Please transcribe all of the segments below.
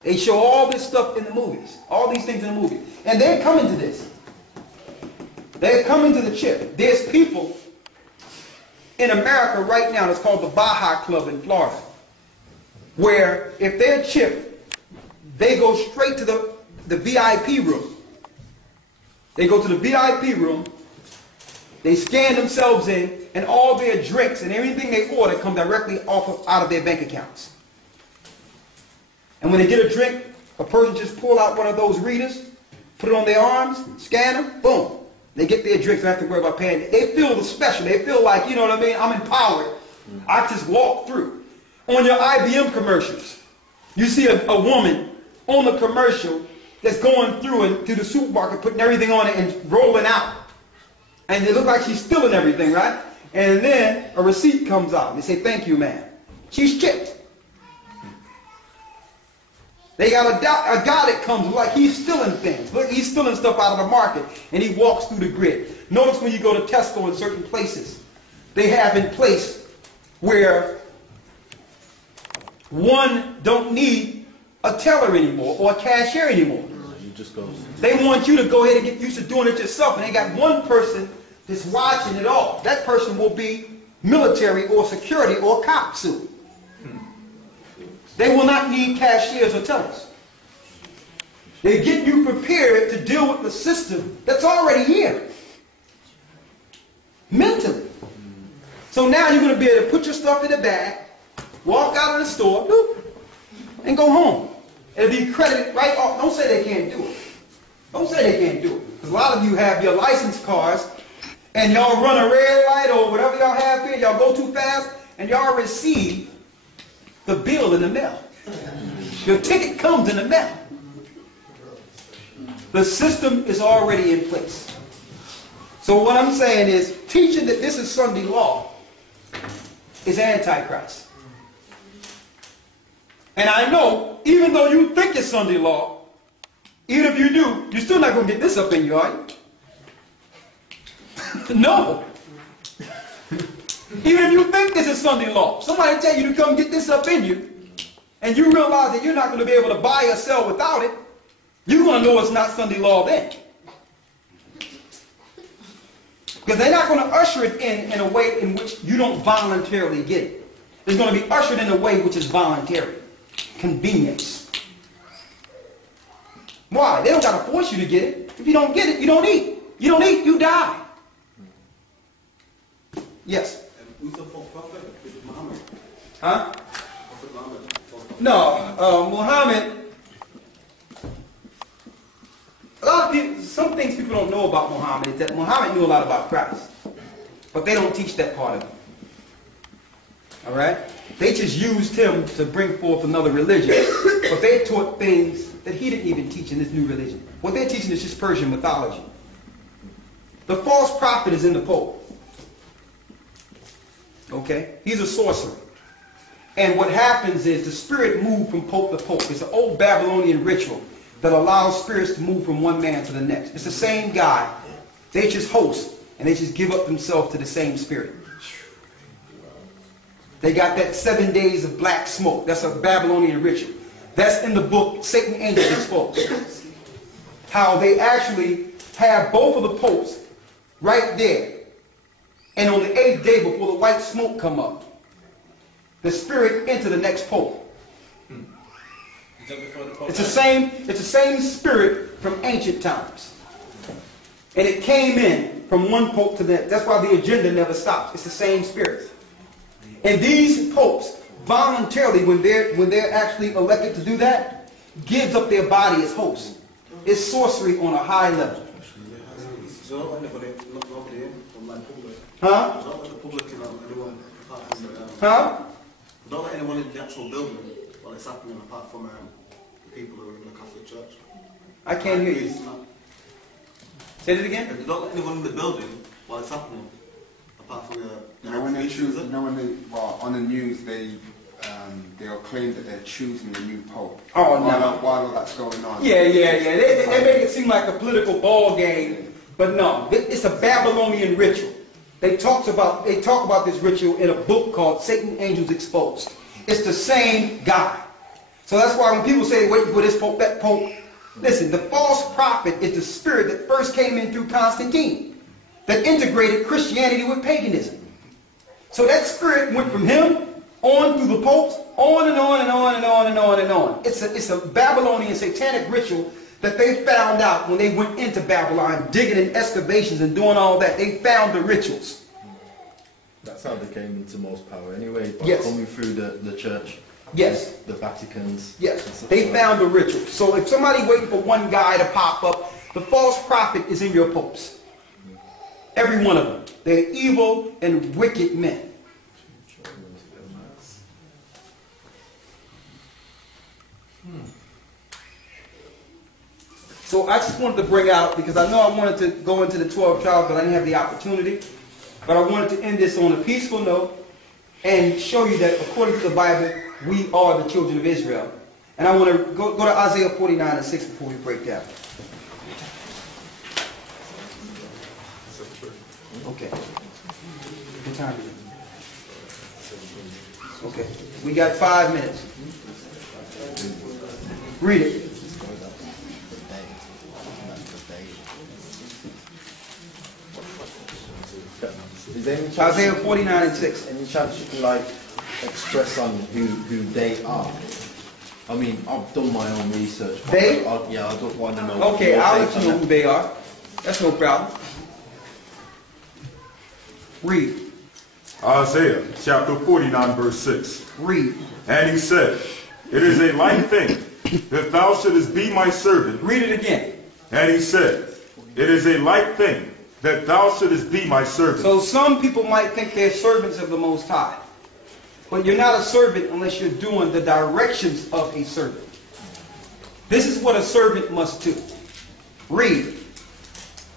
They show all this stuff in the movies. All these things in the movies. And they're coming to this. They're coming to the chip. There's people in America right now that's called the Baja Club in Florida, where if they're chipped, they go straight to the VIP room. They go to the VIP room, they scan themselves in, and all their drinks and everything they order come directly out of their bank accounts. And when they get a drink, a person just pull out one of those readers, put it on their arms, scan them, boom. They get their drinks, don't have to worry about paying. They feel special. They feel like, you know what I mean, I'm empowered. I just walk through. On your IBM commercials, you see a woman on the commercial that's going through the supermarket, putting everything on it and rolling out. And it looks like she's stealing everything, right? And then a receipt comes out. They say, thank you, ma'am. She's chipped. They got a guy that comes like he's stealing things. Look, he's stealing stuff out of the market, and he walks through the grid. Notice when you go to Tesco in certain places, they have in place where one don't need a teller anymore or a cashier anymore. They want you to go ahead and get used to doing it yourself, and they got one person that's watching it all. That person will be military or security or cop soon. They will not need cashiers or tellers. They get you prepared to deal with the system that's already here. Mentally. So now you're going to be able to put your stuff in a bag, walk out of the store, boop, and go home. It'll be credited right off. Don't say they can't do it. Don't say they can't do it. Because a lot of you have your license cards, and y'all run a red light or whatever y'all have here, y'all go too fast, and y'all receive the bill in the mail. Your ticket comes in the mail. The system is already in place. So what I'm saying is, teaching that this is Sunday law is Antichrist. And I know, even though you think it's Sunday law, even if you do, you're still not going to get this up in you, are you? No. Even if you think this is Sunday law, somebody tell you to come get this up in you, and you realize that you're not going to be able to buy or sell without it, you're going to know it's not Sunday law then. Because they're not going to usher it in a way in which you don't voluntarily get it. It's going to be ushered in a way which is voluntary. Convenience. Why? They don't got to force you to get it. If you don't get it, you don't eat. You don't eat, you die. Yes? Who's the false prophet? Is it Muhammad? Huh? Prophet Muhammad? No, Muhammad. A lot of people, some things people don't know about Muhammad is that Muhammad knew a lot about Christ, but they don't teach that part of it. All right? They just used him to bring forth another religion, but they taught things that he didn't even teach in this new religion. What they're teaching is just Persian mythology. The false prophet is in the Pope. Okay? He's a sorcerer. And what happens is the spirit moves from pope to pope. It's an old Babylonian ritual that allows spirits to move from one man to the next. It's the same guy. They just host, and they just give up themselves to the same spirit. They got that 7 days of black smoke. That's a Babylonian ritual. That's in the book, Satan Angels Exposed. How they actually have both of the popes right there. And on the 8th day before the white smoke come up, the spirit enter the next pope. It's the same spirit from ancient times. And it came in from one pope to the next. That's why the agenda never stops. It's the same spirit. And these popes voluntarily, when they're actually elected to do that, gives up their body as hosts. It's sorcery on a high level. Huh? Huh? Don't let anyone in the actual building while it's happening apart from the people who are in the Catholic Church. I can't hear you. Say it again? Don't let anyone in the building while it's happening apart from when they choose, on the news they'll claim that they're choosing a new pope. Oh, no. While all that's going on. Yeah. They make it seem like a political ball game, but no, it's a Babylonian ritual. They talk about this ritual in a book called Satan Angels Exposed. It's the same guy. So that's why when people say, wait for this pope, that pope, listen, the false prophet is the spirit that first came in through Constantine, that integrated Christianity with paganism. So that spirit went from him on through the popes, on and on and on and on and on and on. It's a Babylonian satanic ritual that they found out when they went into Babylon, digging in excavations and doing all that. They found the rituals. That's how they came into most power anyway, by Yes. coming through the church. Yes. The Vaticans. Yes. They found the ritual. So if somebody waiting for one guy to pop up, the false prophet is in your popes. Every one of them. They're evil and wicked men. So I just wanted to bring out, because I know I wanted to go into the 12 tribes, but I didn't have the opportunity. But I wanted to end this on a peaceful note and show you that according to the Bible, we are the children of Israel. And I want to go to Isaiah 49 and 6 before we break down. Okay. What time is it? Okay. We got 5 minutes. Read it. Is there any chance, Isaiah 49 and 6. any chance you can like express on who they are? I mean, I've done my own research. They? Yeah, I don't want to know. Okay, your I'll take let you on know that. who they are. That's no problem. Read. Isaiah chapter 49 verse 6. Read. And he said, it is a light thing that thou shouldest be my servant. Read it again. And he said, it is a light thing that thou shouldest be my servant. So some people might think they're servants of the Most High. But you're not a servant unless you're doing the directions of a servant. This is what a servant must do. Read.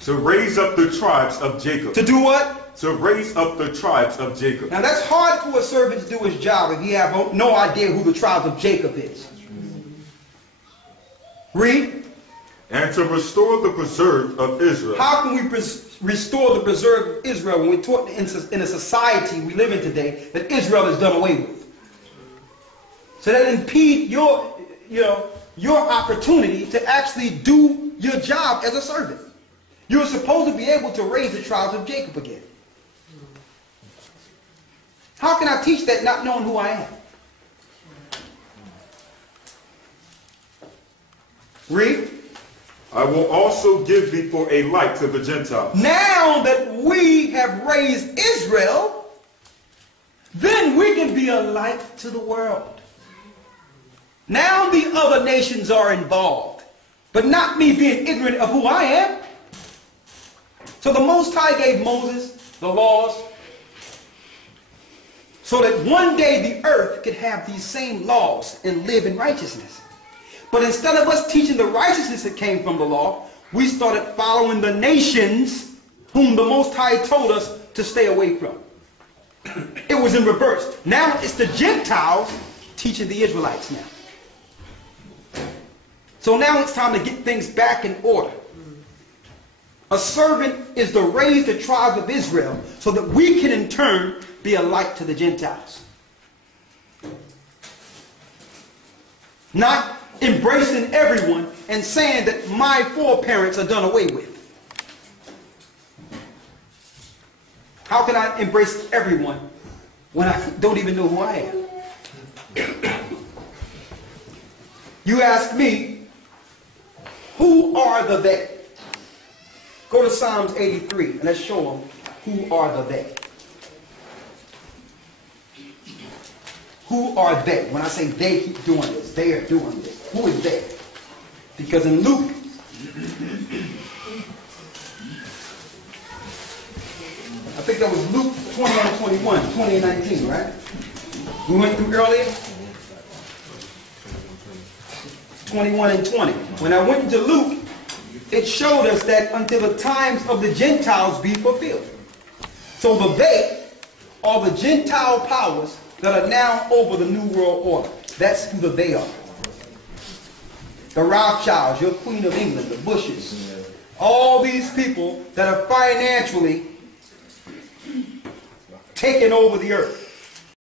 To raise up the tribes of Jacob. To do what? To raise up the tribes of Jacob. Now that's hard for a servant to do his job if you have no idea who the tribe of Jacob is. Read. And to restore the preserved of Israel. How can we restore the preserved of Israel when we're taught in a society we live in today that Israel is done away with? So that impede your opportunity to actually do your job as a servant. You're supposed to be able to raise the tribes of Jacob again. How can I teach that not knowing who I am? Read. I will also give thee for a light to the Gentiles. Now that we have raised Israel, then we can be a light to the world. Now the other nations are involved, but not me being ignorant of who I am. So the Most High gave Moses the laws so that one day the earth could have these same laws and live in righteousness. But instead of us teaching the righteousness that came from the law, we started following the nations whom the Most High told us to stay away from. It was in reverse. Now it's the Gentiles teaching the Israelites now. So now it's time to get things back in order. A servant is to raise the tribe of Israel so that we can in turn be a light to the Gentiles. Not embracing everyone and saying that my foreparents are done away with. How can I embrace everyone when I don't even know who I am? You ask me, who are the they? Go to Psalms 83 and let's show them who are the they. Who are they? When I say they keep doing this, they are doing this. Who is they? Because in Luke, I think that was Luke 20 and 21, 20 and 19, right? We went through earlier. 21 and 20. When I went into Luke, it showed us that until the times of the Gentiles be fulfilled. So the they are the Gentile powers that are now over the New World Order. That's who the they are. The Rothschilds, your Queen of England, the Bushes, all these people that are financially taking over the earth.